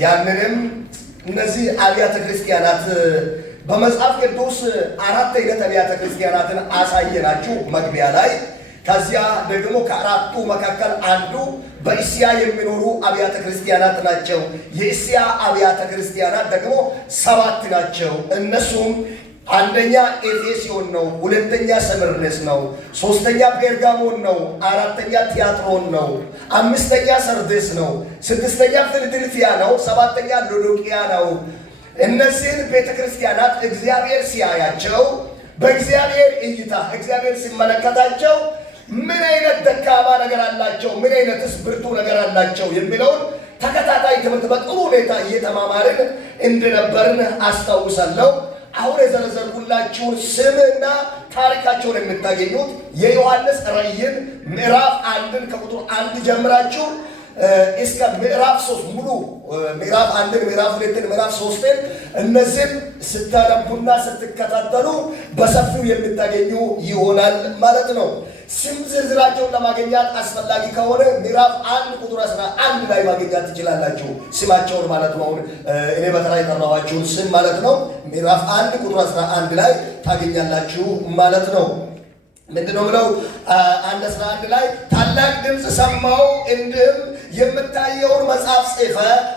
ያንንም እነዚህ አብያተ ክርስቲያናት በመጽሐፍ ቅዱስ አራት አይነት አብያተ ክርስቲያናትን አሳየናችሁ መግቢያ ላይ። ከዚያ ደግሞ ከአራቱ መካከል አንዱ በእስያ የሚኖሩ አብያተ ክርስቲያናት ናቸው። የእስያ አብያተ ክርስቲያናት ደግሞ 7 ናቸው። እነሱም አንደኛ ኤፌሶን ነው፣ ሁለተኛ ሰምርኔስ ነው፣ ሶስተኛ ጴርጋሞን ነው፣ አራተኛ ቲያጥሮን ነው፣ አምስተኛ ሰርዴስ ነው፣ ስድስተኛ ፊልድልፊያ ነው፣ ሰባተኛ ሎዶቅያ ነው። እነዚህን ቤተክርስቲያናት እግዚአብሔር ሲያያቸው በእግዚአብሔር እይታ እግዚአብሔር ሲመለከታቸው ምን አይነት ደካማ ነገር አላቸው፣ ምን አይነትስ ብርቱ ነገር አላቸው የሚለውን ተከታታይ ትምህርት በጥሩ ሁኔታ እየተማማርን እንደነበርን አስታውሳለሁ። አሁን የዘረዘርኩላችሁን ስምና ታሪካቸውን የምታገኙት የዮሐንስ ራእይን ምዕራፍ 1 ከቁጥር 1 ጀምራችሁ እስከ ምዕራፍ 3 ሙሉ ምዕራፍ 1 ምዕራፍ 2 ምዕራፍ 3 እነዚህን ስታነቡና ስትከታተሉ በሰፊው የምታገኙ ይሆናል ማለት ነው። ስም ዝርዝራቸውን ለማግኘት አስፈላጊ ከሆነ ምዕራፍ 1 ቁጥር 11 ላይ ማግኘት ትችላላችሁ። ስማቸውን ማለት ነው። እኔ በተራ የጠራኋችሁን ስም ማለት ነው። ምዕራፍ 1 ቁጥር 11 ላይ ታገኛላችሁ ማለት ነው። ምንድነው ብለው 1:11 ላይ ታላቅ ድምፅ ሰማሁ፣ እንዲህም የምታየውን መጽሐፍ ጽፈ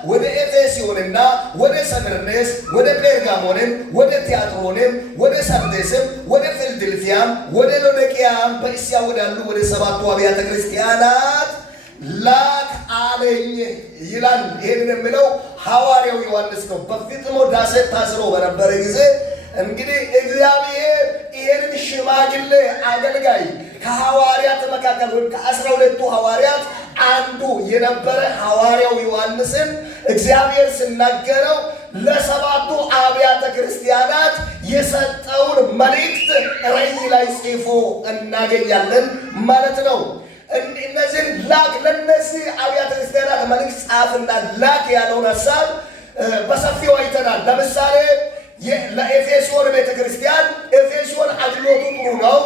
ወደ ኤፌሶንና ወደ ሰምርኔስ ወደ ጴርጋሞንም ወደ ቲያጥሮንም ወደ ሰርዴስም ወደ ፊልድልፊያም ወደ ሎዶቅያም በእስያ ወዳሉ ወደ 7ቱ አብያተ ክርስቲያናት ላክ አለኝ ይላል። ይህንን የሚለው ሐዋርያው ዮሐንስ ነው። በፊጥሞ ዳሴት ታስሮ በነበረ ጊዜ እንግዲህ እግዚአብሔር ይህንን ሽማግሌ አገልጋይ ከሐዋርያት መካከል ወይም ከ12ቱ ሐዋርያት አንዱ የነበረ ሐዋርያው ዮሐንስን እግዚአብሔር ሲናገረው ለ7ቱ አብያተ ክርስቲያናት የሰጠውን መልእክት ራእይ ላይ ጽፎ እናገኛለን ማለት ነው። እነዚህን ላክ ለነዚህ አብያተ ክርስቲያናት መልእክት ጻፍና ላክ ያለውን ሐሳብ በሰፊው አይተናል። ለምሳሌ ለኤፌሶን ቤተክርስቲያን ኤፌሶን አገልግሎቱ ጥሩ ነው፣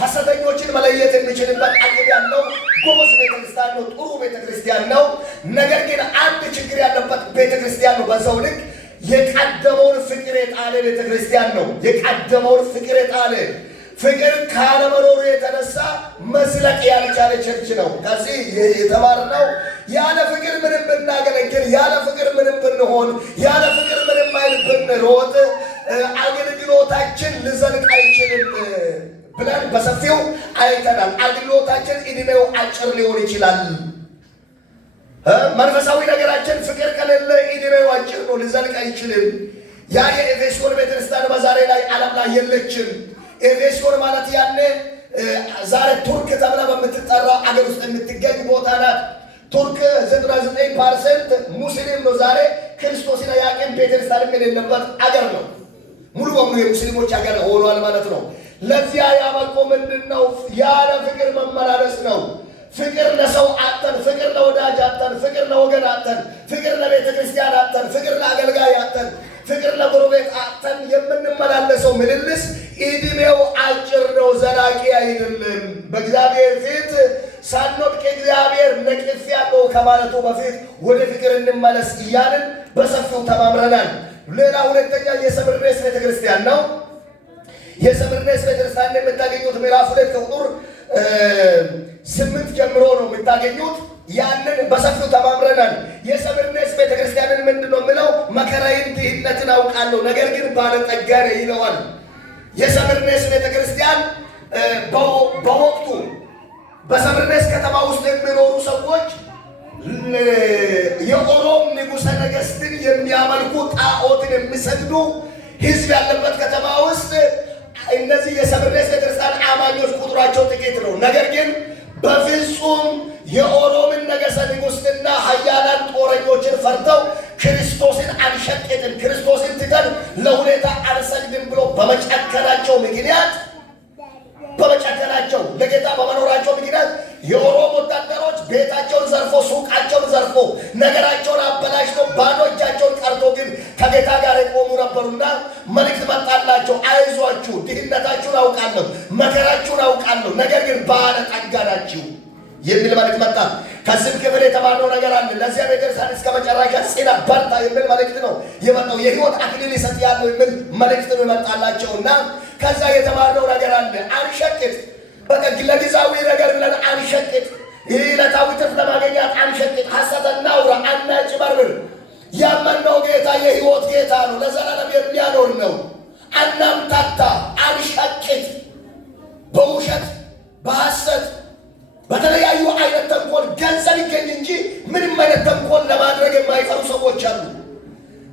ሐሰተኞችን መለየት የሚችልበት አቅም ያለው ጎበዝ ቤተክርስቲያን ነው፣ ጥሩ ቤተክርስቲያን ነው። ነገር ግን አንድ ችግር ያለበት ቤተክርስቲያን ነው። በዛው ልክ የቀደመውን ፍቅር የጣለ ቤተክርስቲያን ነው። የቀደመውን ፍቅር የጣለ ፍቅር ካለመኖሩ የተነሳ መስለቅ ያልቻለ ቸርች ነው። ከዚህ የተማርነው ያለ ፍቅር ምንም ብናገለግል፣ ያለ ፍቅር ምንም ብንሆን፣ ያለ ፍቅር ምንም አይል ብንሮጥ አገልግሎታችን ልዘልቅ አይችልም ብለን በሰፊው አይተናል። አገልግሎታችን ዕድሜው አጭር ሊሆን ይችላል። መንፈሳዊ ነገራችን ፍቅር ከሌለ ዕድሜው አጭር ነው፣ ልዘልቅ አይችልም። ያ የኤፌሶን ቤተክርስቲያን በዛሬ ላይ ዓለም ላይ የለችም። ኤፌሶን ማለት ያኔ ዛሬ ቱርክ ተብላ በምትጠራ አገር ውስጥ የምትገኝ ቦታ ናት። ቱርክ 99% ሙስሊም ነው። ዛሬ ክርስቶስን ያቀን ቤተክርስቲያን የሌለበት አገር ነው። ሙሉ በሙሉ የሙስሊሞች አገር ሆኗል ማለት ነው። ለዚያ ያበቃው ምንድነው? ያለ ፍቅር መመላለስ ነው። ፍቅር ለሰው አጥተን፣ ፍቅር ለወዳጅ አጥተን፣ ፍቅር ለወገን አጥተን፣ ፍቅር ለቤተ ክርስቲያን አጥተን፣ ፍቅር ለአገልጋይ አጥተን፣ ፍቅር ለጎረቤት አጥተን የምንመላለሰው ምልልስ ዕድሜው አጭር ነው፣ ዘላቂ አይደለም። በእግዚአብሔር ፊት ሳንወድቅ እግዚአብሔር ነቅፌአለሁ ከማለቱ በፊት ወደ ፍቅር እንመለስ እያልን በሰፊው ተማምረናል። ሌላ ሁለተኛ የሰምርኔስ ቤተክርስቲያን ነው። የሰምርኔስ ቤተክርስቲያን የምታገኙት ምዕራፍ 2 ከቁጥር 8 ጀምሮ ነው የምታገኙት። ያንን በሰፊው ተማምረናል። የሰምርኔስ ቤተክርስቲያንን ምንድነው የሚለው? መከራዬን ድህነትን አውቃለሁ ነገር ግን ባለጠጋ ነኝ ይለዋል። የሰምርኔስ ቤተክርስቲያን በወቅቱ በሰምርኔስ ከተማ ውስጥ የሚኖሩ ሰዎች የኦሮም ንጉሠ ነገሥትን የሚያመልኩ ጣዖትን የሚሰግዱ ሕዝብ ያለበት ከተማ ውስጥ እነዚህ የሰምርኔስ ቤተክርስቲያን አማኞች ቁጥራቸው ጥቂት ነው። ነገር ግን በፍጹም የኦሮምን ነገሠ ንጉሥና ኃያላን ጦረኞችን ፈርተው ክርስቶስን አንሸቅጥም፣ ክርስቶስን ትተን ለሁኔታ አንሰግድም ብሎ በመጨከናቸው ምክንያት ለጌታ በመኖራቸው ምክንያት የኦሮሞ ወታደሮች ቤታቸውን ዘርፎ፣ ሱቃቸውን ዘርፎ፣ ነገራቸውን አበላሽቶ ባዶ እጃቸውን ቀርቶ ግን ከጌታ ጋር የቆሙ ነበሩና መልእክት መጣላቸው። አይዟችሁ፣ ድህነታችሁን አውቃለሁ፣ መከራችሁን አውቃለሁ፣ ነገር ግን ባለጠጋ ናችሁ የሚል መልእክት መጣ። ከዚህ ክፍል የተማርነው ነገር አለ። ለዚያ ቤተክርስቲያን እስከ መጨረሻ ጽና በርታ የሚል መልእክት ነው የመጣው። የሕይወት አክሊል ይሰጥ ያለው የሚል መልእክት ነው የመጣላቸውና ከዛ የተማርነው ነገር አለ። አንሸቅጥ፣ በቃ ለጊዜያዊ ነገር ብለን አንሸቅጥ፣ ዕለታዊ ትርፍ ለማግኘት አንሸቅጥ፣ ሐሰት እናውራ፣ አናጭበርብር። ያመንነው ጌታ የሕይወት ጌታ ነው፣ ለዘላለም የሚያኖር ነው። አናምታታ፣ አንሸቅጥ። በውሸት በሐሰት በተለያዩ አይነት ተንኮል ገንዘብ ይገኝ እንጂ ምንም አይነት ተንኮል ለማድረግ የማይፈሩ ሰዎች አሉ።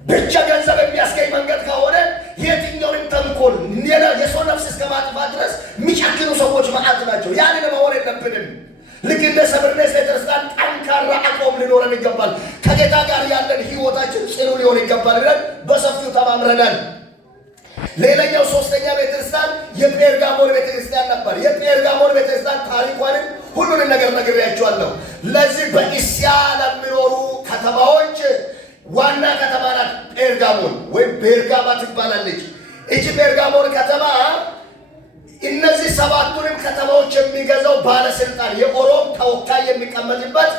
ብቻ ገንዘብ የሚያስገኝ መንገድ ከሆነ የትኛውንም ተንኮል የሰው ነፍስ እስከ ማጥፋት ድረስ የሚጨክኑ ሰዎች መዓት ናቸው። ያንን መሆን የለብንም። ልክ እንደ ሰብርኔስ ቤተክርስቲያን ጠንካራ አቋም ሊኖረን ይገባል። ከጌታ ጋር ያለን ሕይወታችን ጽኑ ሊሆን ይገባል ብለን በሰፊው ተማምረናል። ሌላኛው ሶስተኛ ቤተክርስቲያን የጴርጋሞን ቤተክርስቲያን ነበር። የጴርጋሞን ቤተክርስቲያን ታሪኳንም ሁሉንም ነገር ነግሬያቸዋለሁ። ለዚህ በእስያ ለሚኖሩ ከተማዎች ዋና ከተማ ናት ጴርጋሞን ወይም ጴርጋማ ትባላለች። እቺ ጴርጋሞን ከተማ እነዚህ ሰባቱንም ከተማዎች የሚገዛው ባለስልጣን የኦሮም ተወካይ የሚቀመጥበት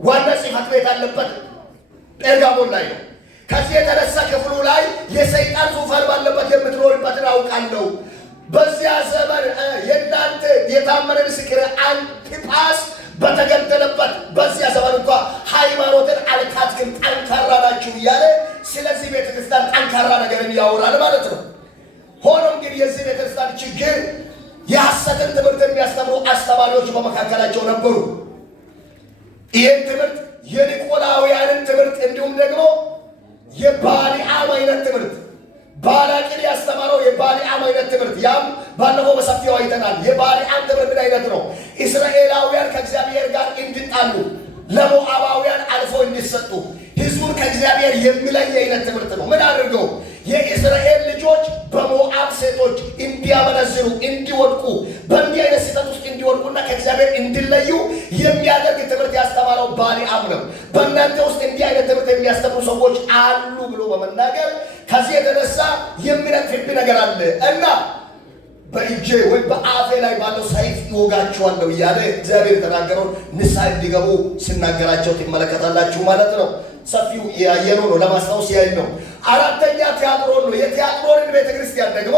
ዋና ጽሕፈት ቤት አለበት ጴርጋሞን ላይ ነው። ከዚህ የተነሳ ክፍሉ ላይ የሰይጣን ዙፋን ባለበት የምትኖርበትን አውቃለሁ። በዚያ ዘመን የእናንተ የታመነ ምስክር አንቲጳስ በተገደለበት በዚያ ዘመን እንኳ ሃይማኖትን አልካድክም፣ ጠንካራ ናችሁ እያለ ስለዚህ ቤተክርስቲያን ጠንካራ ነገርን ያወራል ማለት ነው። ሆኖም ግን የዚህ ቤተክርስቲያን ችግር የሐሰትን ትምህርት የሚያስተምሩ አስተማሪዎች በመካከላቸው ነበሩ። ይህን ትምህርት የኒቆላውያንን ትምህርት እንዲሁም ደግሞ የባሊዓም አይነት ትምህርት ባላቅን ያስተማረው የባሊዓም አይነት ትምህርት ያም ባለፈው በሰፊው አይተናል። የባሊዓም ትምህርት ምን አይነት ነው? እስራኤላውያን ከእግዚአብሔር ጋር እንዲጣሉ ለሞዓባውያን አልፎ እንዲሰጡ ሕዝቡን ከእግዚአብሔር የሚለይ አይነት ትምህርት ነው። ምን አድርገው? የእስራኤል ልጆች በሞዓብ ሴቶች እንዲያመነዝሩ፣ እንዲወድቁ፣ በእንዲህ አይነት ስህተት ውስጥ እንዲወድቁና ከእግዚአብሔር እንዲለዩ የሚያደርግ ትምህርት ያስተማረው ባሊዓም ነው። በእናንተ ውስጥ እንዲህ አይነት ትምህርት የሚያስተምሩ ሰዎች አሉ ብሎ በመናገር ከዚህ የተነሳ የሚነቅፍብህ ነገር አለ እና በእጄ ወይም በአፌ ላይ ባለው ሰይፍ ይወጋቸዋለሁ እያለ እግዚአብሔር የተናገረውን ንስሐ እንዲገቡ ሲናገራቸው ትመለከታላችሁ ማለት ነው። ሰፊው ያየነው ነው፣ ለማስታወስ ያህል ነው። አራተኛ ቲያጥሮን ነው። የቲያጥሮንን ቤተክርስቲያን ደግሞ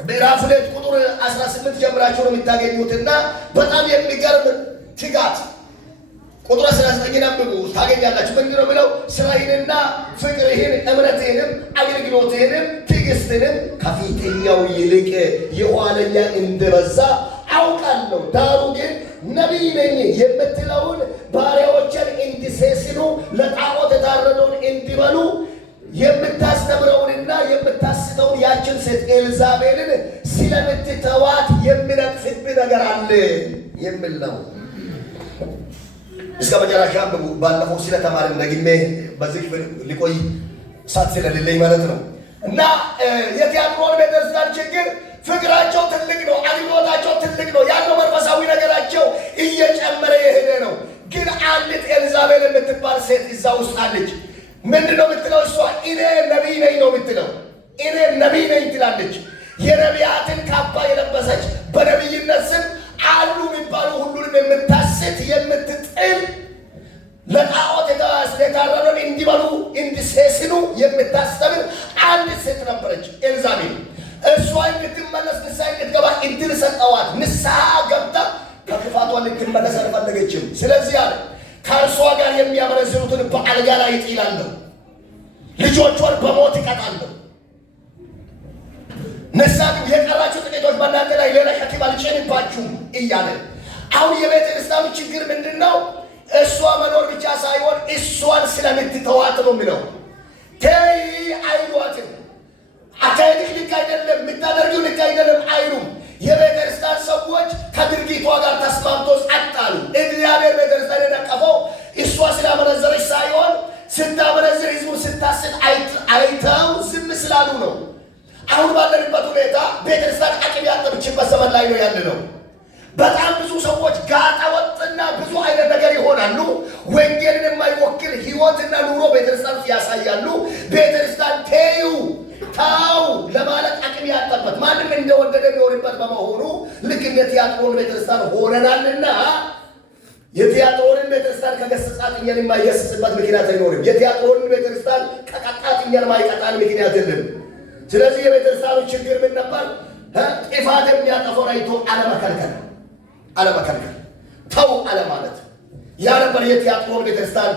ምዕራፍ 2 ቁጥር 18 ጀምራችሁ ነው የምታገኙትና በጣም የሚገርም ትጋት ቁጥር 19 አንብቡ ታገኛላችሁ። ምንድን ነው የሚለው? ስራህንና ፍቅርህን እምነትህንም አገልግሎትህንም ትዕግስትንም ከፊተኛው ይልቅ የኋለኛ እንደበዛ አውቃለሁ። ዳሩ ግን ነቢይ ነኝ የምትለውን ባሪያዎችን እንዲሴስኑ ለጣዖት የታረደውን እንዲበሉ የምታስተምረውንና የምታስተውን ያችን ሴት ኤልዛቤልን ስለምትተዋት የሚነቅፍብህ ነገር አለ የሚል ነው። እስከ መጨረሻ ባለፈው ስለተማርን ደግሜ በዚህ ክፍል ሊቆይ ሳት ስለሌለኝ ማለት ነው እና የቲያጥሮን ቤተክርስቲያን ችግር ፍቅራቸው ትልቅ ነው፣ አገልግሎታቸው ትልቅ ነው፣ ያለው መንፈሳዊ ነገራቸው እየጨመረ የሄደ ነው። ግን አንዲት ኤልዛቤል የምትባል ሴት እዛ ውስጥ አለች። ምንድን ነው የምትለው? እሷ እኔ ነቢይ ነኝ ነው የምትለው። እኔ ነቢይ ነኝ ትላለች። የነቢያትን ካባ የለበሰች በነቢይነት ስም አሉ የሚባሉ ሁሉንም የምታስት የምትጥል ለጣዖት የታረደውን እንዲበሉ እንዲሴስኑ የምታስተምር አንዲት ሴት ነበረች ኤልዛቤል። እሷ እንድትመለስ ንስሐ እንድትገባ እድል ሰጠዋት። ንስሐ ገብታ ከክፋቷ ልትመለስ አልፈለገችም። ስለዚህ አለ ከእርሷ ጋር የሚያመነዝሩትን በአልጋ ላይ ይጥላለሁ፣ ልጆቿን በሞት ይቀጣለሁ። ንስሐ የቀራችሁ ጥቂቶች በእናንተ ላይ ሌላ ሸክም አልጭንባችሁም እያለ አሁን የቤተ ክርስቲያኑ ችግር ምንድን ነው? እሷ መኖር ብቻ ሳይሆን እሷን ስለምትተዋት ነው የሚለው። ተይ አይሏትም። አካሄድሽ ልክ አይደለም፣ የምታደርጊው ልክ አይደለም አይሉም። የቤተ ክርስቲያን ሰዎች ከድርጊቷ ጋር ተስማምቶ ጸጣሉ። እግዚአብሔር ቤተ ክርስቲያን የነቀፈው እሷ ስላመነዘረች ሳይሆን ስታመነዝር ሕዝቡን ስታስት አይተው ዝም ስላሉ ነው። አሁን ባለንበት ሁኔታ ቤተ ክርስቲያን አቅም ያጠብችበት ዘመን ላይ ነው ያለ ነው። በጣም ብዙ ሰዎች ጋጣ ወጥና ብዙ አይነት ነገር ይሆናሉ። ወንጌልን የማይወክል ሕይወትና ኑሮ ቤተክርስቲያን ያሳያሉ። ቤተክርስቲያን ተዩ ታው ለማለት አቅም ያጠበት ማንም እንደወደደ የሚሆንበት በመሆኑ ልክ እንደ ቲያጥሮን ቤተክርስቲያን ሆነናልና የቲያጥሮንን ቤተክርስቲያን ከገሰጻት እኛን የማይገስጽበት ምክንያት አይኖርም። የቲያጥሮንን ቤተክርስቲያን ከቀጣት እኛን የማይቀጣን ምክንያት የለም። ስለዚህ የቤተክርስቲያኑ ችግር ምን ነበር? ጥፋት የሚያጠፋውን አይቶ አለመከልከል ተው አለማለት። ያ ነበር የቲያጥሮን ቤተክርስቲያን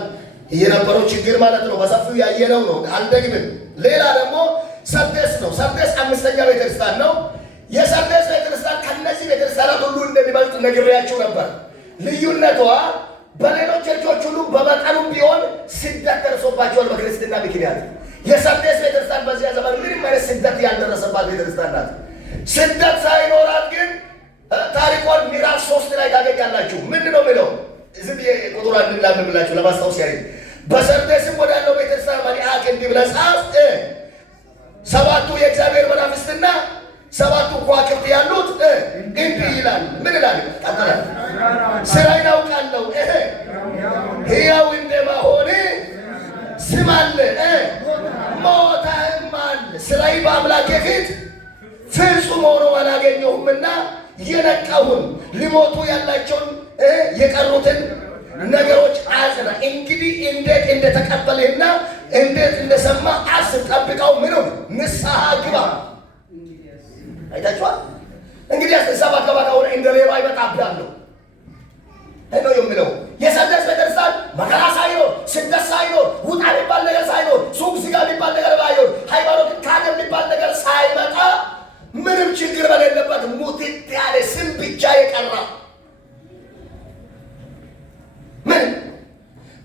የነበረው ችግር ማለት ነው። በሰፊው ያየነው ነው፣ አልደግምም። ሌላ ደግሞ ሰርዴስ ነው። ሰርዴስ አምስተኛ ቤተክርስቲያን ነው። የሰርዴስ ቤተክርስቲያን ከነዚህ ቤተክርስቲያናት ሁሉ እንደሚበልጥ ነግሬያችሁ ነበር። ልዩነቷ በሌሎች ቸርቾች ሁሉ በመጠኑም ቢሆን ስደት ደርሶባቸዋል በክርስትና ምክንያት። የሰርዴስ ቤተክርስቲያን በዚያ ዘመን ምንም አይነት ስደት ያልደረሰባት ቤተክርስቲያን ናት። ስደት ሳይኖራት ግን ታሪኳን ምዕራፍ 3 ላይ ታገኛላችሁ። ምንድን ነው የሚለው? ዝም ቁጥር አንድ ላንብላችሁ ለማስታወስ ያህል። በሰርዴስም ወዳለው ቤተክርስቲያን መልአክ እንዲህ ብለህ ጻፍ፣ ሰባቱ የእግዚአብሔር መናፍስትና ሰባቱ ከዋክብት ያሉት እንዲህ ይላል። ምን ይላል? ቀጥላል። ስራዬን አውቃለሁ፣ ሕያው እንደመሆን ስም አለ፣ ሞተህም አለ። ስራዬ በአምላኬ ፊት ፍጹም ሆኖ አላገኘሁምና የነቃውን ሊሞቱ ያላቸውን የቀሩትን ነገሮች አጽና። እንግዲህ እንዴት እንደተቀበልህና እንዴት እንደሰማ አስብ፣ ጠብቀው። ምንም ንስሐ ግባ። አይታችኋል። እንግዲህ አስተሳባ ከባታ ሆነ እንደ ሌባ ይመጣብሃለሁ ነው የሚለው። የሰርዴስ ቤተክርስቲያን መከራ ሳይኖር ስደት ሳይኖር ውጣ የሚባል ነገር ሳይኖር ሱቅ ዝጋ የሚባል ነገር ባይኖር ሃይማኖት ካደ የሚባል ነገር ሳይመጣ ምንም ችግር በሌለበት ሙትት ያለ ስም ብቻ የቀራ ምን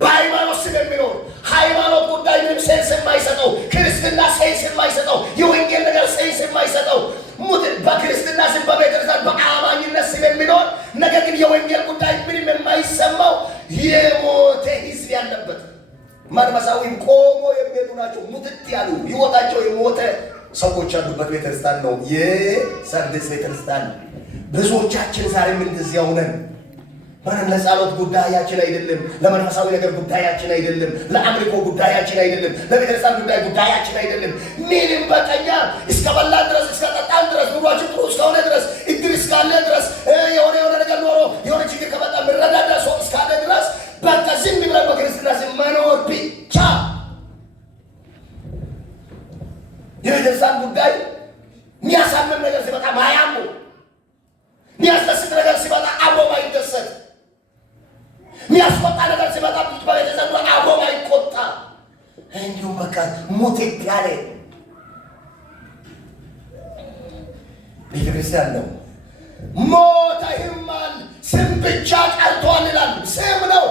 በሃይማኖት ስም የሚኖር ሃይማኖት ጉዳይ ምንም ሴንስ የማይሰጠው ክርስትና ሴንስ የማይሰጠው የወንጌል ነገር ሴንስ የማይሰጠው በክርስትና ስም በቤተክርስቲያን በአማኝነት ስም የሚኖር ነገር ግን የወንጌል ጉዳይ ምንም የማይሰማው የሞተ ህዝብ ያለበት መንፈሳዊም ቆሞ የሚሄዱ ናቸው። ሙትት ያሉ ህይወታቸው የሞተ ሰዎች ያሉበት ቤተክርስቲያን ነው የሰርዴስ ቤተክርስቲያን። ብዙዎቻችን ዛሬም እንደዚያው ነን። ምንም ለጸሎት ጉዳያችን አይደለም፣ ለመንፈሳዊ ነገር ጉዳያችን አይደለም፣ ለአምልኮ ጉዳያችን አይደለም፣ ለቤተክርስቲያን ጉዳያችን አይደለም። ምንም በቀኛ እስከ በላን ድረስ እስከ ጠጣን ድረስ ኑሯችን ጥሩ እስከሆነ ድረስ እድር እስካለ ድረስ የሆነ ነገር ኖሮ የሆነ ችግር ከመጣ ምንረዳዳ ሰው እስካለ ድረስ በቃ ዝም ብለን በክርስትና ስም መኖር ብቻ። የቤተክርስቲያን ጉዳይ የሚያሳምም ነገር ሲመጣ ማያሙ፣ የሚያስደስት ነገር ሲመጣ አብሮ ማይደሰት፣ የሚያስቆጣ ነገር ሲመጣ በቤተክርስቲያን አብሮ ማይቆጣ፣ እንዲሁም በቃ ሙትት ያለ ቤተክርስቲያን ነው። ሞተህማል፣ ስም ብቻ ቀርቷል ይላሉ። ስም ነው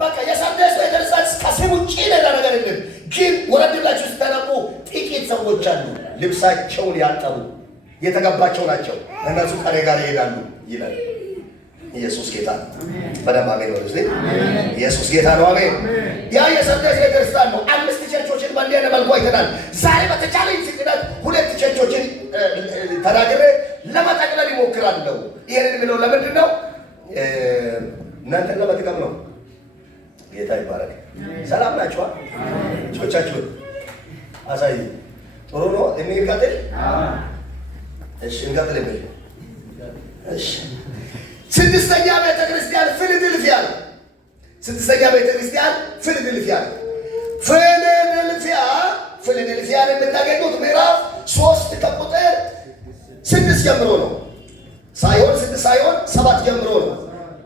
በቃ። የሰርዴስ ቤተክርስቲያን ከስም ውጭ ሌላ ነገር የለም። ግን ወረድ ብላችሁ ስትነቁ ጥቂት ሰዎች አሉ፣ ልብሳቸውን ያጠቡ የተገባቸው ናቸው። እነሱ ከኔ ጋር ይሄዳሉ ይላል። ኢየሱስ ጌታ ነው። በደንብ አሜን ወደ እዚህ ኢየሱስ ጌታ ነው። አሜን። ያ የሰርዴስ ቤተክርስቲያን ነው። 5 ቸርቾችን በእንዲህ ዓይነት መልኩ አይተናል። ዛሬ በተቻለኝ ፍጥነት 2 ቸርቾችን ተናግሬ ለመጠቅለል ይሞክራለሁ። ይሄንን የሚለው ለምንድን ነው? እናንተን ለመጥቀም ነው። ጌታ ይባረክ። ሰላም ናችኋል? ቾቻችሁን አሳይ። ጥሩ ነው። እንቀጥል። እሺ እንቀጥል። እሺ ስድስተኛ ቤተክርስቲያን ፊላዴልፊያ ነው። ስድስተኛ ቤተክርስቲያን ፊላዴልፊያ ነው። ፊላዴልፊያን የምታገኙት ምዕራፍ 3 ከቁጥር 6 ጀምሮ ነው። ሳይሆን 6 ሳይሆን 7 ጀምሮ ነው።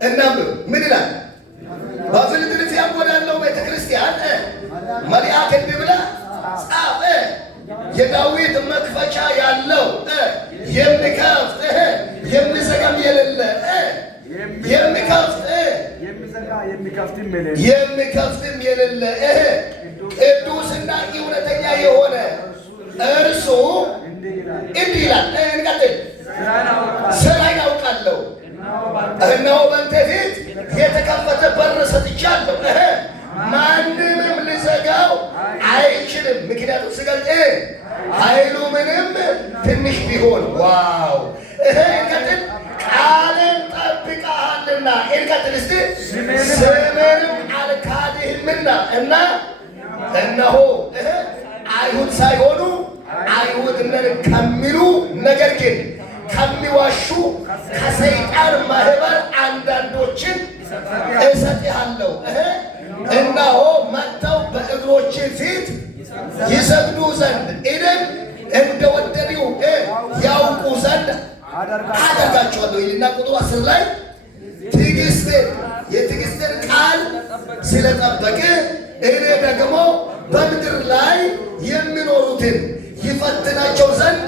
እናም ምን ይላል? በፊላዴልፊያም ወዳለው ቤተክርስቲያን መልአክ እንዲህ ብለህ ጻፍ፣ የዳዊት መክፈቻ ያለው የሚከፍት የሚዘጋም የሌለ የሚከፍትም የሌለ ቅዱስና እውነተኛ የሆነ እርሱ እንዲህ ይላል። እንቀጥል። ስራዬን አውቃለሁ፣ እነሆ በአንተ ፊት የተከፈተ በር ሰጥቻለሁ፣ ማንንም ሊዘጋው አይችልም። ምክንያቱም ስገልጥ ኃይሉ ምንም ትንሽ ቢሆን። ዋው! እንቀጥል። ቃልን ጠብቀሃልና፣ እንቀጥል እስቲ። ስምንም አልካድህምና እና እነሆ አይሁድ ሳይሆኑ አይሁድ ነን ከሚሉ ነገር ግን ከሚዋሹ ከሰይጣን ማህበር አንዳንዶችን እሰጥሃለሁ። እነሆ መጥተው በእግሮች ፊት ይሰግዱ ዘንድ እኔም እንደወደድሁ ያውቁ ዘንድ አደርጋቸዋለሁ ይልና ቁጥር 10 ላይ የትዕግስትን ቃል ስለጠበቅ እኔ ደግሞ በምድር ላይ የሚኖሩትን ይፈትናቸው ዘንድ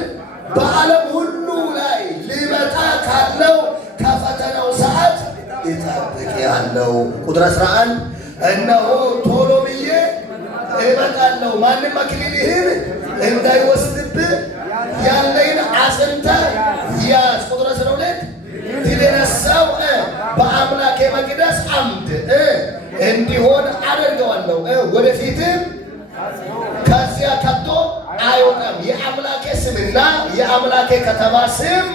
በዓለም ሁሉ ላይ ሊመጣ ካለው ከፈተናው ሰዓት እጠብቅሃለሁ። ቁጥር 11 እነሆ ቶሎ ብዬ እመጣለሁ፣ ማንም አክሊልህን እንዳይወስድብህ ያለህን አጽንተህ ያዝ። ቁጥር 12 የተነሳው በአምላኬ መቅደስ አምድ እንዲሆን አደርገዋለሁ፣ ወደፊትም ከዚያ ከቶ አይወጣም። የአምላኬ ስምና የአምላኬ ከተማ ስም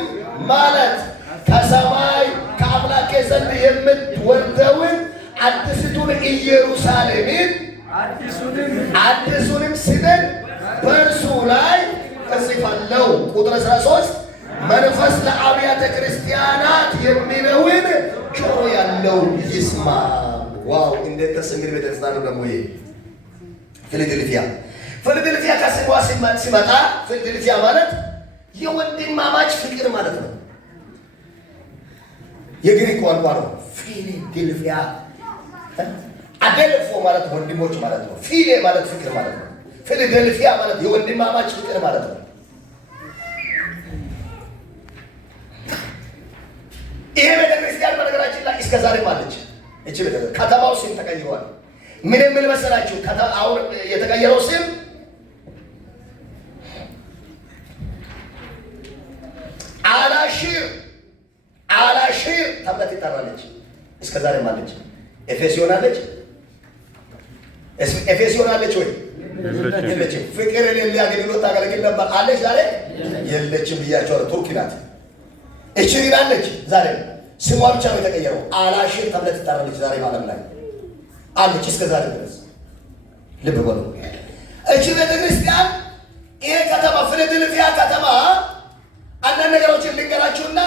ማለት ከሰማይ ከአምላኬ ዘንድ የምትወርደውን አዲስቱን ኢየሩሳሌምን አዲሱንም ስምን በእርሱ ላይ እጽፋለሁ። ቁጥር 13 መንፈስ ለአብያተ ክርስቲያናት የሚለውን ጆሮ ያለው ይስማ። ዋው! እንዴት ደስ የሚል ቤተክርስቲያን ነው ደግሞ ይሄ። ፊላዴልፊያ ከስሟ ሲመጣ ፊላዴልፊያ ማለት የወንድማማች ፍቅር ማለት ነው። የግሪክ ቋንቋ ነው። ፊላዴልፊያ አዴልፎ ማለት ወንድሞች ማለት ነው። ፊሌ ማለት ፍቅር ማለት ነው። ፊላዴልፊያ ማለት የወንድማማች ፍቅር ማለት ነው። ይሄ ቤተክርስቲያን በነገራችን ላይ እስከ ዛሬም አለች። እቺ ቤተክርስቲያን ከተማው ስም ተቀይሯል። ምን የሚል መሰላችሁ? አሁን የተቀየረው ስም አላሺር ተብላ ትጠራለች። እስከ ዛሬም አለች። ኤፌሶን አለች ወይ? የለችም። ፍቅር የሌለ አገልግሎት ታገለግል ነበር አለች። ዛሬ የለችም ብያቸዋለሁ። ቱርክ ናት። እቺ ግን አለች። ዛሬ ስሟ ብቻ ነው የተቀየረው። አላሺር ተብላ ትጠራለች። ዛሬ ዓለም ላይ አለች እስከ ዛሬ ድረስ። ልብ በሉ። እቺ ቤተክርስቲያን ይሄ ከተማ ፊላዴልፊያ ከተማ አንዳንድ ነገሮችን ልንገራችሁና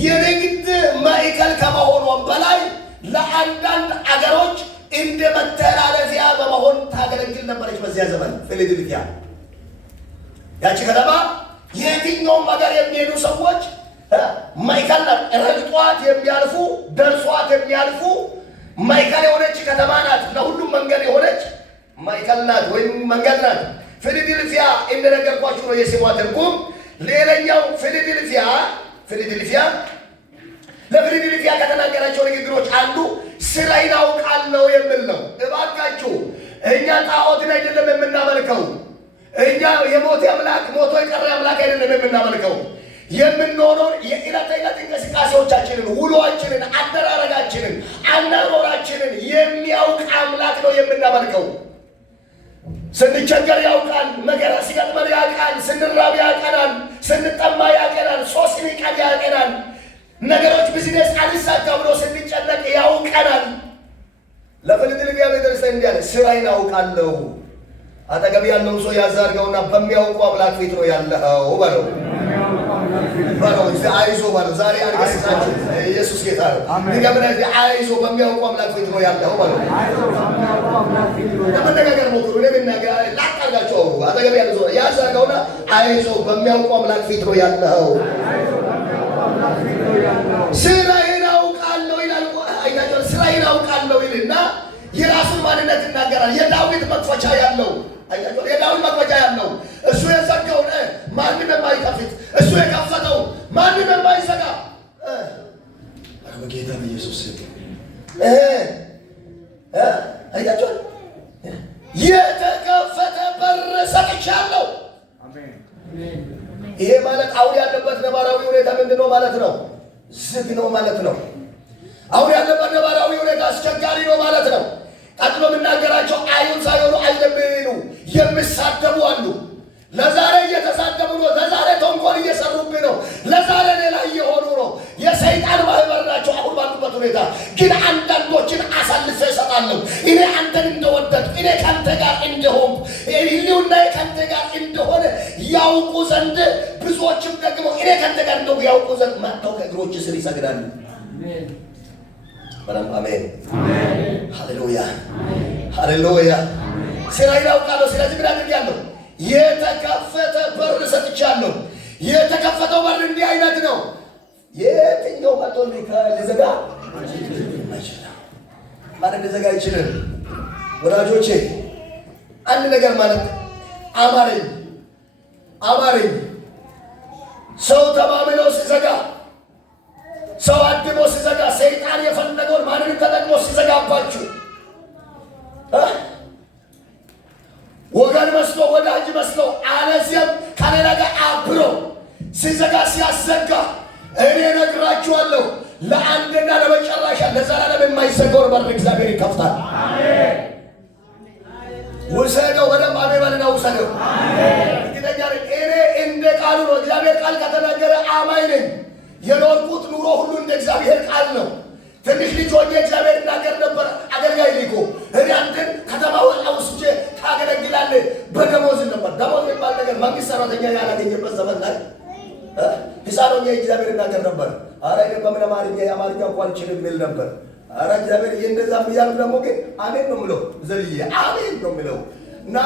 የንግድ ማዕከል ከመሆኗም በላይ ለአንዳንድ አገሮች እንደ መተላለፊያ በመሆን ታገለግል ነበረች። በዚያ ዘመን ፊላዴልፊያ ያቺ ከተማ የትኛውም ሀገር የሚሄዱ ሰዎች ማዕከል ናት። ረግጧት የሚያልፉ ደርሷት የሚያልፉ ማዕከል የሆነች ከተማ ናት። ለሁሉም መንገድ የሆነች ማዕከል ናት ወይም መንገድ ናት። ፊላዴልፊያ እንደነገርኳችሁ ነው የስሟ ትርጉም። ሌላኛው ፊላዴልፊያ ለፊላዴልፊያ ከተናገራቸው ንግግሮች አንዱ ስራዬን አውቃለሁ የሚል ነው። እባካችሁ እኛ ጣዖትን አይደለም የምናመልከው። እኛ የሞተ አምላክ ሞቶ የቀረ አምላክ አይደለም የምናመልከው። የምንሆነውን የዕለት ተዕለት እንቅስቃሴዎቻችንን፣ ውሎአችንን፣ አደራረጋችንን፣ አናኖራችንን የሚያውቅ አምላክ ነው የምናመልከው። ስንቸገር ያውቃል። መከራ ሲገጥመን ያውቃል። ስንራብ ያውቀናል። ስንጠማ ያውቀናል። ሶስት ቀን ያውቀናል። ነገሮች ቢዝነስ አልሳካ ብሎ ስንጨነቅ ያውቀናል። ለፊላዴልፊያ ቤተክርስቲያን እንዲህ አለ፣ ስራዬን አውቃለሁ። አጠገብ ያለው ሰው ያዛርገውና በሚያውቁ አምላክ ፊት ነው ያለኸው በለው። አይዞ በለው። ዛሬ አልገስጻችሁ። ኢየሱስ ጌታ ነው። ንገምና አይዞ በሚያውቁ አምላክ ፊት ነው ያለኸው በለው። ለመነጋገር ሞክሩ። ለምናገር ላቀርጋቸው አጠገብ ያለው ሰው ያዛርገውና አይዞ በሚያውቁ አምላክ ፊት ነው ያለኸው። ስራዬን አውቃለሁ ይላል። አይታችሁ ስራዬን አውቃለሁ ይልና የራሱን ማንነት ይናገራል። የዳዊት መክፈቻ ያለው አይታችሁ፣ የዳዊት መክፈቻ ያለው እሱ የዘጋውን ማንም የማይከፍት እሱ የከፈተው ማንም የማይዘጋ በጌታ በኢየሱስ አይታችሁ፣ የተከፈተ በር ሰጥቻለሁ። ይሄ ማለት አሁን ያለበት ነባራዊ ሁኔታ ምንድነው ማለት ነው? ዝግ ነው ማለት ነው። አሁን ያለበት ነባራዊ ሁኔታ አስቸጋሪ ነው ማለት ነው። ቀጥሎ የምናገራቸው አይሁን ሳይሆኑ አይለምኑ የሚሳደቡ አሉ። ለዛሬ እየተሳደቡ ነው። ለዛሬ ተንኮል እየሰሩብህ ነው። ለዛሬ ሌላ እየሆኑ ነው። የሰይጣን ማህበር ናቸው አሁን ባሉበት ሁኔታ። ግን አንዳንዶችን አሳልፈ እሰጣለሁ። እኔ አንተን እንደወደድኩ፣ እኔ ከአንተ ጋር እንደሆንኩ፣ ህልውና ከአንተ ጋር እንደሆነ ያውቁ ዘንድ ብዙዎችም ደግሞ እኔ ከአንተ ጋር እንደሆንኩ ያውቁ ዘንድ መጥተው ከእግሮች ስር ይሰግዳሉ። በደንብ አሜን። ሃሌሉያ ሃሌሉያ። ስራዬን አውቃለሁ። ስለዚህ ምን አድርጌያለሁ? የተከፈተ በር ሰጥቻለሁ። የተከፈተው በር እንዲህ አይነት ነው። የትኛው መጥቶ ሊዘጋ አይችልም። ማንም ሊዘጋ አይችልም። ወዳጆቼ አንድ ነገር ማለት አማረኝ። ሰው ተማምኖ ሲዘጋ፣ ሰው አድሞ ሲዘጋ፣ ሰይጣን የፈለገውን ማንንም ተጠቅሞ ሲዘጋባችሁ፣ ወገን መስሎ ወዳጅ መስሎ አለዚያም ከሌላ ጋር አብሮ ሲዘጋ ሲያዘጋ፣ እኔ ነግራችኋለሁ ለአንድና ለመጨረሻ ለዘላለም የማይዘጋውን በር እግዚአብሔር ይከፍታል። ውሰደው፣ በደንብ አሜን በልና ውሰደው። እርግጠኛ ነኝ። እኔ እንደ ቃሉ ነው። እግዚአብሔር ቃል ከተናገረ አማኝ ነኝ። የኖርኩት ኑሮ ሁሉ እንደ እግዚአብሔር ቃል ነው። ትንሽ ልጅ ሆኜ እግዚአብሔር እናገር ነበር። አገልጋይ ልኮ እኔ አንተን ከተማ ወስጄ ታገለግላለህ በደሞዝ ነበር። ደሞዝ የሚባል ነገር መንግስት ሰራተኛ ያላገኘበት ዘመን ላይ ሕፃን ሆኜ እግዚአብሔር እናገር ነበር። ኧረ እኔ በምን አማርኛ እንኳን አልችልም የሚል ነበር። ኧረ እግዚአብሔር እንደዛ ብያለሁ። ደግሞ ግን አሜን ነው የምለው። ዘልዬ አሜን ነው የምለው። እና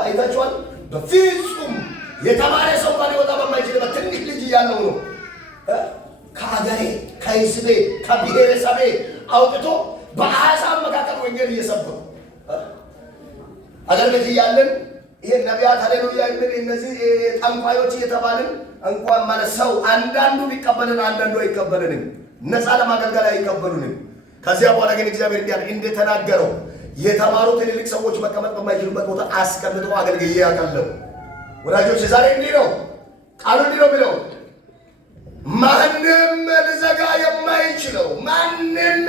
አይታችኋል። በፍጹም የተማረ ሰው እንኳን ሊወጣ በማይችልበት ትንሽ ልጅ እያለሁ ነው ከአገሬ ከሕዝቤ ከብሔረሰቤ አውጥቶ በአሕዛብ መካከል ወንጌል እየሰበኩ አገር ቤት እያለን ይሄ ነቢያት ሃሌሉያ የሚል እነዚህ ጠንቋዮች እየተባልን እንኳን ማለት ሰው አንዳንዱ ቢቀበልን አንዳንዱ አይቀበልንም። ነፃ ለማገልገል አይቀበሉንም። ከዚያ በኋላ ግን እግዚአብሔር እንዲያል እንደተናገረው የተማሩ ትልልቅ ሰዎች መቀመጥ በማይችሉበት ቦታ አስቀምጠው አገልግዬ ያውቃለሁ። ወዳጆች ዛሬ እንዲህ ነው ቃሉ፣ እንዲህ ነው የሚለው ማንም ሊዘጋ የማይችለው ማንም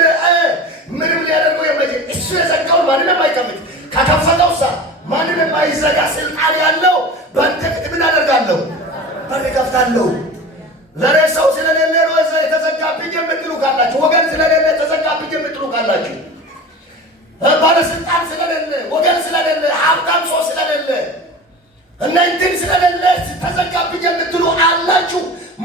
ምንም ሊያደርገው የማይችል እሱ የዘጋውን ማንም አይከፍት። ከከፈተው ሳ ማንም የማይዘጋ ስልጣን ያለው በአንተ ፊት ምን አደርጋለሁ? በር እከፍታለሁ። ዛሬ ሰው ስለሌለ ነው የተዘጋብኝ የምትሉ ካላችሁ፣ ወገን ስለሌለ ተዘጋብኝ የምትሉ ካላችሁ፣ ባለስልጣን ስለሌለ፣ ወገን ስለሌለ፣ ሀብታም ሰው ስለሌለ እና እንትን ስለሌለ ተዘጋብኝ የምትሉ አላችሁ።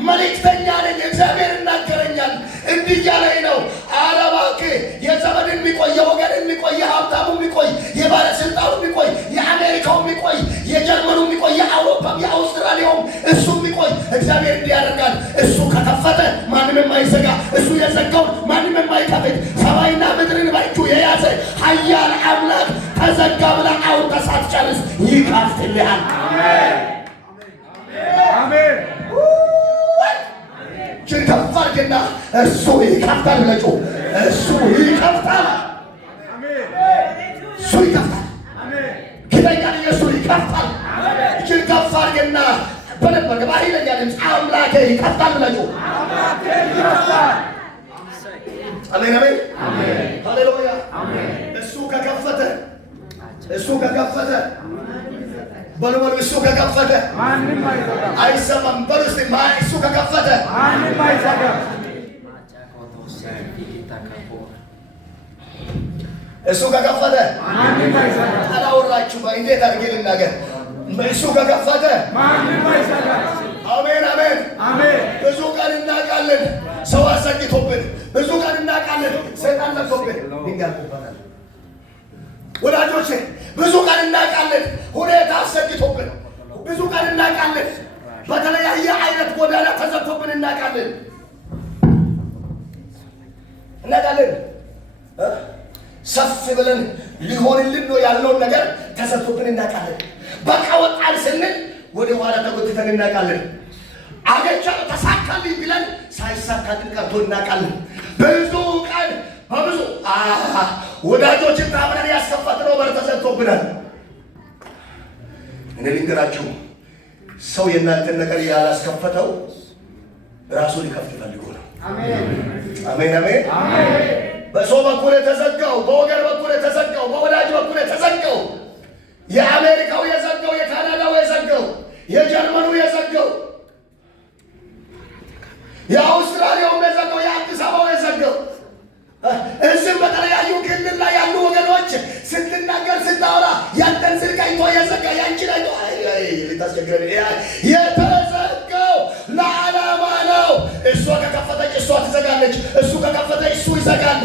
መልእክተኛ ነኝ። እግዚአብሔር እናገረኛል። እንዲህ እያለኝ ነው። ኧረ እባክህ የዘመን የሚቆይ የወገን የሚቆይ የሀብታሙ የሚቆይ የባለስልጣኑ የሚቆይ የአሜሪካው የሚቆይ የጀርመኑ የሚቆይ የአውሮፓም የአውስትራሊያውም እሱ የሚቆይ እግዚአብሔር እንዲህ ያደርጋል። እሱ ከከፈተ ማንም የማይዘጋ፣ እሱ የዘጋውን ማንም የማይከፍት፣ ሰማይና ምድርን በእጁ የያዘ ኃያል አምላክ ተዘጋ ብለህ አውጥተህ ሳትጨርስ ይከፍትልሃል። አሜን። ከፍ አድርግና እሱ ይከፍታል ብለህ እሱ ይከፍታል። እሱ ይከፍታል። ጌታ እሱ ይከፍታል። እጅን ከፍ አድርግና በደንብ በኃይለኛ ድምፅ አምላኬ ይከፍታል ብለህ አሜን አሜን ሃሌሉያ። እሱ ከከፈተ በሉ እሱ ከከፈተ ማንም አይዘጋም። አይሰማም። በሉ እስቲ እሱ ከከፈተ ማንም አይዘጋም። እሱ ከከፈተ ማንም አይዘጋም። አላወራችሁ እንዴት አድርጌ ልናገር? እሱ ከከፈተ ማንም አይዘጋም። አሜን አሜን አሜን። ብዙ ቀን እናውቃለን ሰው አዘግቶብን፣ ብዙ ቀን እናውቃለን ሰይጣን ዘግቶብን ይንጋልቁበታል። ወዳጆቼ ብዙ ቀን እናውቃለን ሁኔታ አሰግቶብን፣ ብዙ ቀን እናውቃለን በተለያየ አይነት ጎዳና ተዘግቶብን እናውቃለን። ሰፍ ብለን ሊሆንልን ነው ያልነውን ነገር ተዘግቶብን እናውቃለን። በቃ ወጣን ስንል ወደ ኋላ ተጎትተን እናውቃለን። አገቻ ተሳካልኝ ብለን ሳይሳካልን ቀርቶ እናውቃለን። ብዙ ቀን በብዙ ወዳጆችን ታምነን ያስከፈትነው በር ተዘግቶብናል። እኔ ልንገራችሁ፣ ሰው የእናንተን ነገር ያላስከፈተው ራሱ ሊከፍት ፈልጎ ነው። አሜን አሜን አሜን። በሰው በኩል የተዘጋው፣ በወገን በኩል የተዘጋው፣ በወዳጅ በኩል የተዘጋው፣ የአሜሪካው የዘጋው፣ የካናዳው የዘጋው፣ የጀርመኑ የዘጋው፣ የአውስትራሊያው የዘጋው፣ የአዲስ አበባው የዘጋው፣ እዚህም በተለያዩ ክልል ላይ ያሉ ወገኖች ስትናገር ስታወራ ያንተን ስልክ አይቶ የዘጋ ያንቺን አይቶ ልታስቸግረን የተዘጋው ለዓላማ ነው። እሷ ከከፈተች እሷ ትዘጋለች፣ እሱ ከከፈተች እሱ ይዘጋል።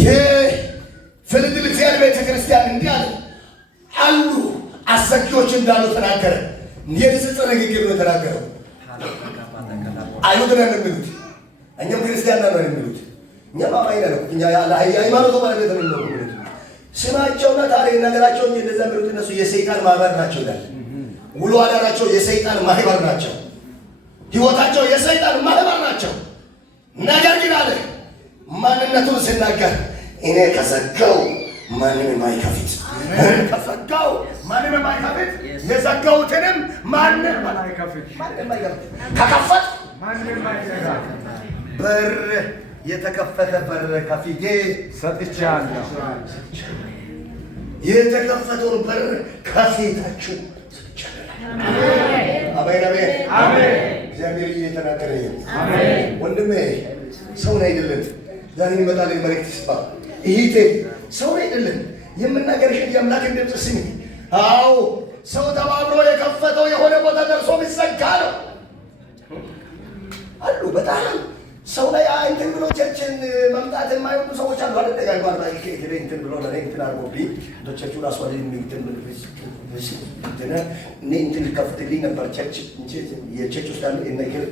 የፊላዴልፊያ ቤተ ክርስቲያን እንዲህ አለ አሉ አሰኪዎች እንዳሉ ተናገረ። የንጽጽር ንግግር ነው የተናገረው። አይሁድ ነን የሚሉት እኛም ክርስቲያን ነን የሚሉት እኛም አማኝ ነን። እኛ የሃይማኖቱ ባለቤት ነን ነው የሚሉት። ስማቸውና ታሪክ ነገራቸው እንጂ እንደዛ የሚሉት እነሱ የሰይጣን ማህበር ናቸው ይላል። ውሎ አዳራቸው የሰይጣን ማህበር ናቸው። ህይወታቸው የሰይጣን ማህበር ናቸው። ነገር ግን አለ ማንነቱን ሲናገር እኔ ከዘጋው ማንም የማይከፍት ከዘጋው ማንም የማይከፍት የዘጋሁትንም ማንም የማይከፍት ከከፈት ማንም የማይዘጋ በር የተከፈተ በር ከፊቴ ሰጥቻለሁ። የተከፈተውን በር ከፊታችሁ ሰጥቻለሁ። አሜን አሜን አሜን። እግዚአብሔር እየተናገረኝ አሜን። ወንድሜ ሰውን አይደለም ዛሬ ይመጣል መልእክት ስባ ይሄ ሰው አይደለም የምናገርሽን የአምላክን ድምፅ ስሚ። አዎ ሰው ተባብሮ የከፈተው የሆነ ቦታ ደርሶ ቢዘጋ ነው አሉ። በጣም ሰው ላይ እንትን ብሎ ቸርችን መምጣት የማይወዱ ሰዎች አሉ አይደል? ጋር ባይክ እንትን ብሎ ለኔ እንትን አርጎብኝ ቸርቹ ራሱ ላይ እንትን እንትን ልከፍትልኝ ነበር ቸርች እንጂ የቸርች ውስጥ ያለ ነገር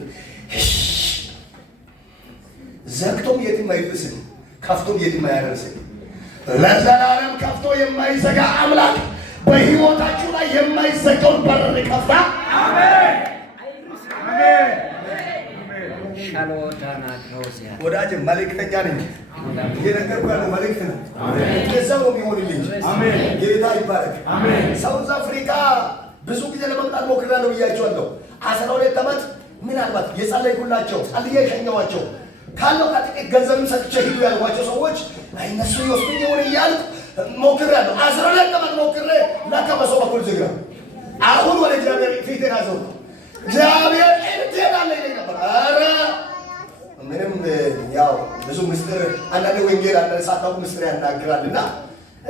ዘግቶም የትም አይደርስም፣ ከፍቶም የትም አያደርስም። ለዘላለም ከፍቶ የማይዘጋ አምላክ በሕይወታችሁ ላይ የማይዘጋውን በር ከፍታ። አሜን አሜን። ወዳጅ መልእክተኛ ነኝ። የነገርኩህ ያለው መልእክት ነው። የዛው ነው የሚሆንልኝ። ጌታ ይባረክ። ሳውዝ አፍሪካ ብዙ ጊዜ ለመምጣት ሞክሬያለሁ ብያቸዋለሁ። 12 ዓመት ምናልባት የጸለይኩላቸው ጸልዬ የሸኘኋቸው ካለው ከጥቂት ገንዘብም ሰጥቼ ሂዱ ያልኳቸው ሰዎች እነሱ ይወስዱኝ ይሆን እያልኩ ሞክሬያለሁ። 12 ዓመት ሞክሬ ላካ በሰው በኩል ዝግ ነው። አሁን ወደ እግዚአብሔር ፊቴን አዞርኩ። እግዚአብሔር እንዴት አለ ይለኝ ነበር። ኧረ ምንም ያው ብዙ ምስጢር አንዳንድ ወንጌል አንዳንድ ሳታውቁ ምስጢር ያናግራልና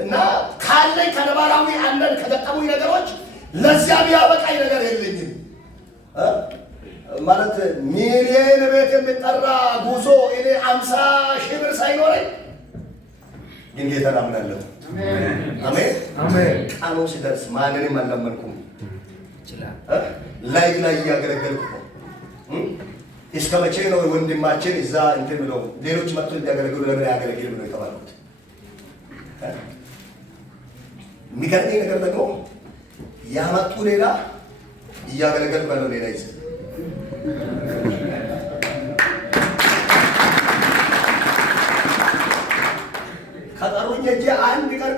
እና ካለኝ ከነባራዊ አንዳንድ ከገጠሙኝ ነገሮች ለዚያ ቢያበቃኝ ነገር የለኝም። ማለት ሚሊየን ቤት የሚጠራ ጉዞ እኔ 50,000 ብር ሳይኖረኝ ግን ጌታን አምናለሁ። አሜን አሜን። ቃሉ ሲደርስ ማንንም አልለመንኩም። ላይ እያገለገልኩ ነው። እስከ መቼ ነው ወንድማችን እዛ እንትን ብለው ሌሎች መጥቶ እንዲያገለግሉ ለምን ያገለግል ብለው የተባልኩት? የሚገርመኝ ነገር ደግሞ ያመጡ ሌላ እያገለገልኩ ያለው ሌላ ይዘ ከጠሩኝ እንጂ አንድ ቀን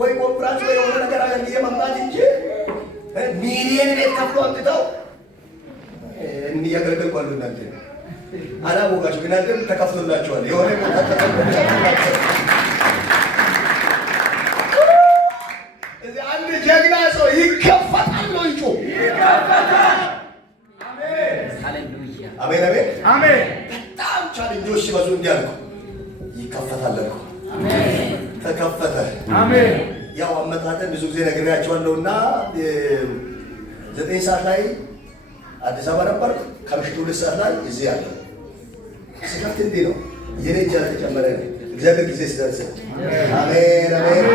ወይ ኮንፍራንስ ወይ የሆነ ነገር አገልግዬ መምጣት እንጂ ሚሊየን ቤት ከፍሎ አምጥተው እያገለገልኩ አሉ። እናንተ አላወቃችሁ ግን አንተም ተከፍቶላችኋል። የሆነ ቦታ ተከፍቶላችኋል። እዚህ አንድ ጀግና ሰው ይከፈታል ነው ይጮ ይከፈታል። አሜን ሃሌሉያ አሜን አሜን አሜን። በጣም ቻሌንጆች ሲበዙ እንዲያልኩ ይከፈታል እኮ አሜን። ተከፈተ አሜን። ያው አመጣጠን ብዙ ጊዜ ነግሬያቸዋለሁና 9 ሰዓት ላይ አዲስ አበባ ነበር። ከምሽቱ 2 ሰዓት ላይ እዚህ ያለው ስከፍት እንዲህ ነው የኔ እጅ ተጨመረ። እግዚአብሔር ጊዜ ሲደርስ አሜን አሜን።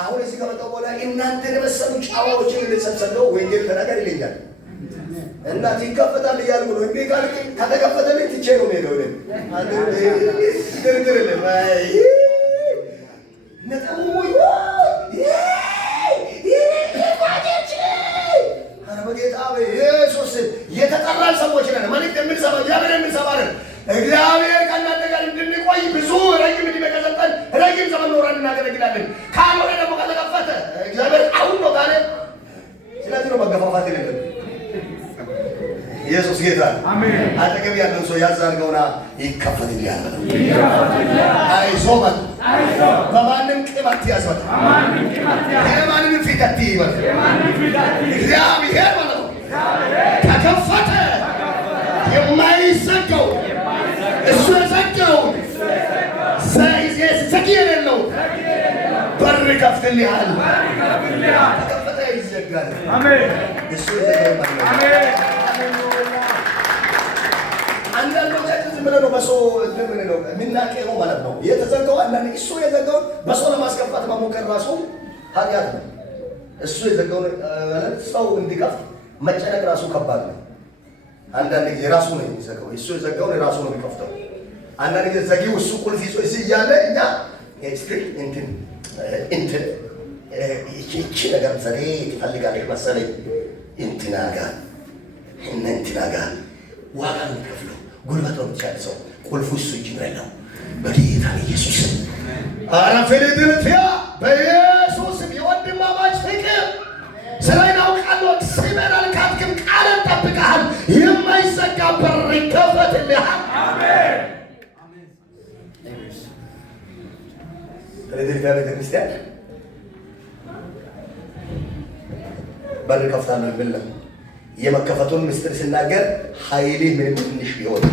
አሁን እዚህ ከመጣሁ በኋላ እናንተ የመሰሉ ጫዋዎችን ልሰብሰበው ወንጌል ተናገር ይለኛል እና ይከፈታል እያልኩ ነው። እንዴ ካልክ ከተከፈተልኝ ትቼ ነው የምሄደው። አንተ ግርግር ለማይ ነጠሙ በጌታ በኢየሱስ የተጠራን ሰዎች ነን። መልእክት የምንሰማ እግዚአብሔር የምንሰማ ነን። እግዚአብሔር ከእናንተ ጋር እንድንቆይ ብዙ ረጅም ዕድሜ ከሰጠን ረጅም ዘመን ኖረን እናገለግላለን። ካልሆነ ደግሞ ከተከፈተ እግዚአብሔር አሁን ነው ካለ ስለዚህ ነው መገፋፋት የሌለብን። ኢየሱስ ጌታ አሜን። አጠገብ ያለን ሰው ያዝ አድርገውና ይከፈትልሃል። አይዞህ በማንም ቅም አትያዝ። የማንም ፊት አትይበል። እግዚአብሔር በለው ከከፈተ የማይዘጋው እሱ የዘጋው ዘጊ የሌለው በር ይከፍትልሃል። ከከፈተ ይዘጋል። እሱ የዘጋው ዝም ብለህ ነው በሰው ምን ነው የሚናቀው ማለት ነው። የተዘጋው አንዳንዴ እሱ የዘጋውን በሰው ለማስከፋት መሞከር ራሱ ኃጢአት ነው። እሱ የዘጋውን ማለት ሰው እንዲከፍት መጨነቅ ራሱ ከባድ ነው። አንዳንድ ጊዜ ራሱ ነው የሚዘጋው። እሱ የዘጋውን ራሱ ነው የሚከፍተው። አንዳንድ ጊዜ ዘጊው እሱ ቁልፍ ይዞ እያለ እኛ እንትን ይቺ ነገር ዘዴ ትፈልጋለች መሰለኝ እንትና ጋር ዋጋ ነው የሚከፍለው፣ ጉልበት ነው የሚቻልሰው። ቁልፉ እሱ እጅ ነው ያለው። በጌታ ኢየሱስ ኧረ ፊላዴልፊያ በኢየሱስ የወንድማማች ፍቅር ስራዬን አውቃለሁ። ስሜን አልካድክም፣ ቃልን ጠብቀሃል። የማይዘጋ በር ይከፈትልሃል። አሜን። ፊላዴልፊያ ቤተክርስቲያን በር ከፍታለሁ የሚል ነው። የመከፈቱን ምስጢር ሲናገር ኃይሌ ምንም ትንሽ ቢሆን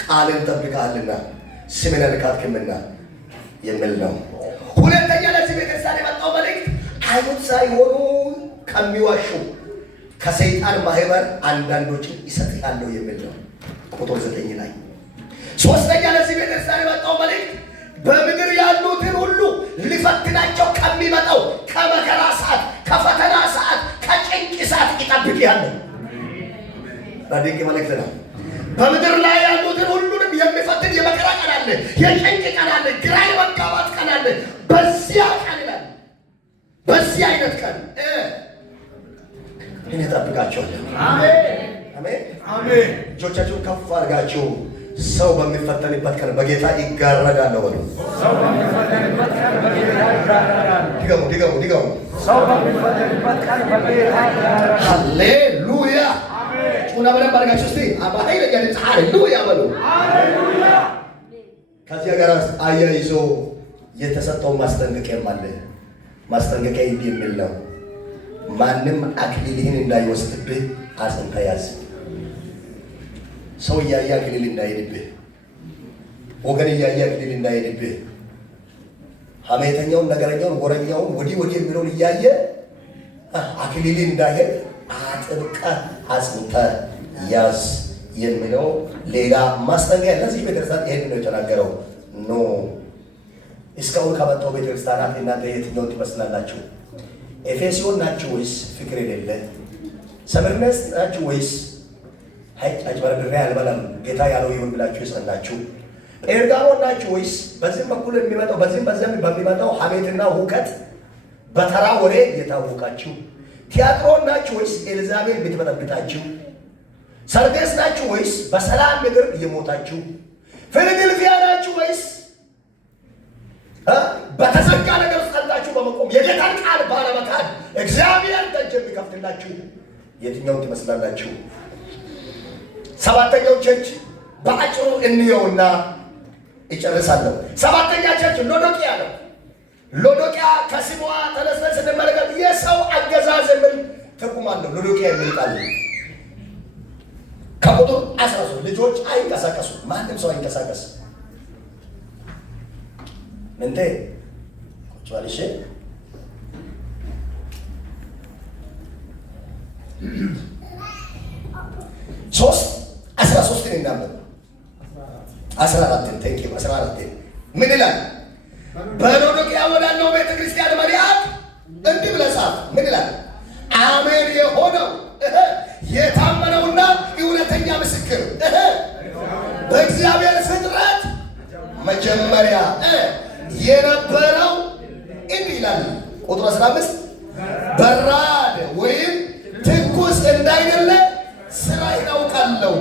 ቃልን ጠብቀሃልና ስሜን አልካድክምና የሚል ነው። ሁለተኛ ለዚህ ቤተክርስቲያን የመጣው መልእክት አይሁድ ሳይሆኑ ከሚዋሹ ከሰይጣን ማህበር አንዳንዶችን ይሰጥሃለሁ የሚል ነው። ቁጥር 9 ላይ። ሶስተኛ ለዚህ ቤተክርስቲያን የመጣው መልእክት በምድር ያሉትን ሁሉ ሊፈትናቸው ከሚመጣው ከመከራ ሰዓት፣ ከፈተና ሰዓት፣ ከጭንቅ ሰዓት ይጠብቅሃለሁ። ድንቅ መልእክት ነው። በምድር ላይ ያሉትን ሁሉንም የሚፈትን የመከራ ቀን አለ፣ የጭንቅ ቀን አለ፣ ግራ የመጋባት ቀን አለ። በዚያ ቀን ይላል፣ በዚህ አይነት ቀን እኔ እጠብቃቸዋለሁ። አሜን አሜን አሜን። እጆቻችሁን ከፍ አድርጋችሁ ሰው በሚፈተንበት ቀን በጌታ ይጋረዳል በሉ። ሰው በሚፈተንበት ቀን በጌታ ይጋረዳል። ድገሙ። ሰው በሚፈተንበት ቀን በጌታ ይጋረዳል። ሃሌሉያ አሜን። ጩና በደንብ አድርጋችሁ እስቲ አባይለ ያለ ሃሌሉያ በሉ። ሃሌሉያ። ከዚያ ጋር አያይዞ የተሰጠው ማስጠንቀቂያም አለ። ማስጠንቀቂያ እንዲህ የሚል ነው፣ ማንም አክሊልህን እንዳይወስድብህ አጽንተህ ያዝ። ሰው እያየ አክሊል እንዳይሄድብህ፣ ወገን እያየ አክሊል እንዳይሄድብህ፣ ሐሜተኛውን፣ ነገረኛውን፣ ወረኛውን ወዲህ የሚለውን እያየ አክሊል እንዳይሄድ አጥብቀህ አጽንተህ ያዝ የሚለው ሌላ ማስጠንቀቂያ። ለዚህ ቤተክርስቲያን ይሄን ነው የተናገረው። ኖ እስካሁን ከመጣው ቤተክርስቲያናት እናንተ የትኛውን ትመስላላችሁ? ኤፌሶን ናችሁ ወይስ ፍቅር የሌለ? ሰምርነስ ናችሁ ወይስ አጭበርብሬ አልበላም ጌታ ያለው ይሁን ብላችሁ የጸናችሁ? ጴርጋሞን ናችሁ ወይስ በዚህም በኩል የሚመጣው በዚህም በዚያም በሚመጣው ሐሜትና ሁከት በተራ ወሬ የታወቃችሁ? ቲያጥሮን ናችሁ ወይስ ኤልዛቤል ብትበጠብጣችሁ? ሰርዴስ ናችሁ ወይስ በሰላም ምድር የሞታችሁ? ፊላዴልፊያ ናችሁ ወይስ በተዘጋ ነገር ጸንታችሁ በመቆም የጌታን ቃል ባለመካድ እግዚአብሔር ደጅ የሚከፍትላችሁ? የትኛውን ትመስላላችሁ? ሰባተኛው ቸርች በአጭሩ እንየውና ይጨርሳለሁ። ሰባተኛ ቸርች ሎዶቅያ ነው። ሎዶቅያ ከስሟ ተነስተን ስንመለከት የሰው አገዛዝ የሚል ትርጉም አለው። ሎዶቅያ የሚል ቃል ከቁጥር 13 ልጆች አይንቀሳቀሱ፣ ማንም ሰው አይንቀሳቀስ። እንዴ ቁጭዋልሽ 13 እናንብብ። 14 ምን ይላል? በሎዶቅያ ወዳለው ቤተ ክርስቲያን መልአክ እንዲህ ብለህ ጻፍ። ምን ይላል? አሜን የሆነው የታመነውና እውነተኛ ምስክር በእግዚአብሔር ፍጥረት መጀመሪያ የነበረው እንዲህ ይላል። ቁጥር 15 በራድ ወይም ትኩስ እንዳይደለ ስራዬን አውቃለሁ።